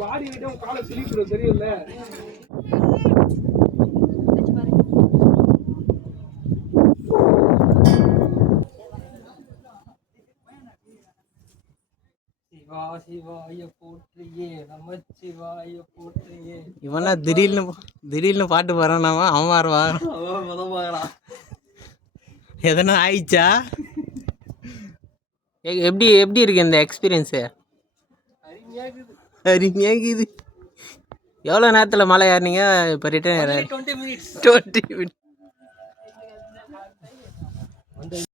பாடி விட்டு காலை சிலிப்பிடும் தெரியல. இவனா திடீர்னு பாட்டு போறானாமா அவன் வரவா எதனா ஆயிடுச்சா? எப்படி எப்படி இருக்கு இந்த எக்ஸ்பீரியன்ஸு? அருமையாக்குது. எவ்வளோ நேரத்தில் மலை ஏறினீங்க? இப்போ ரிட்டர்ன் 20 minutes.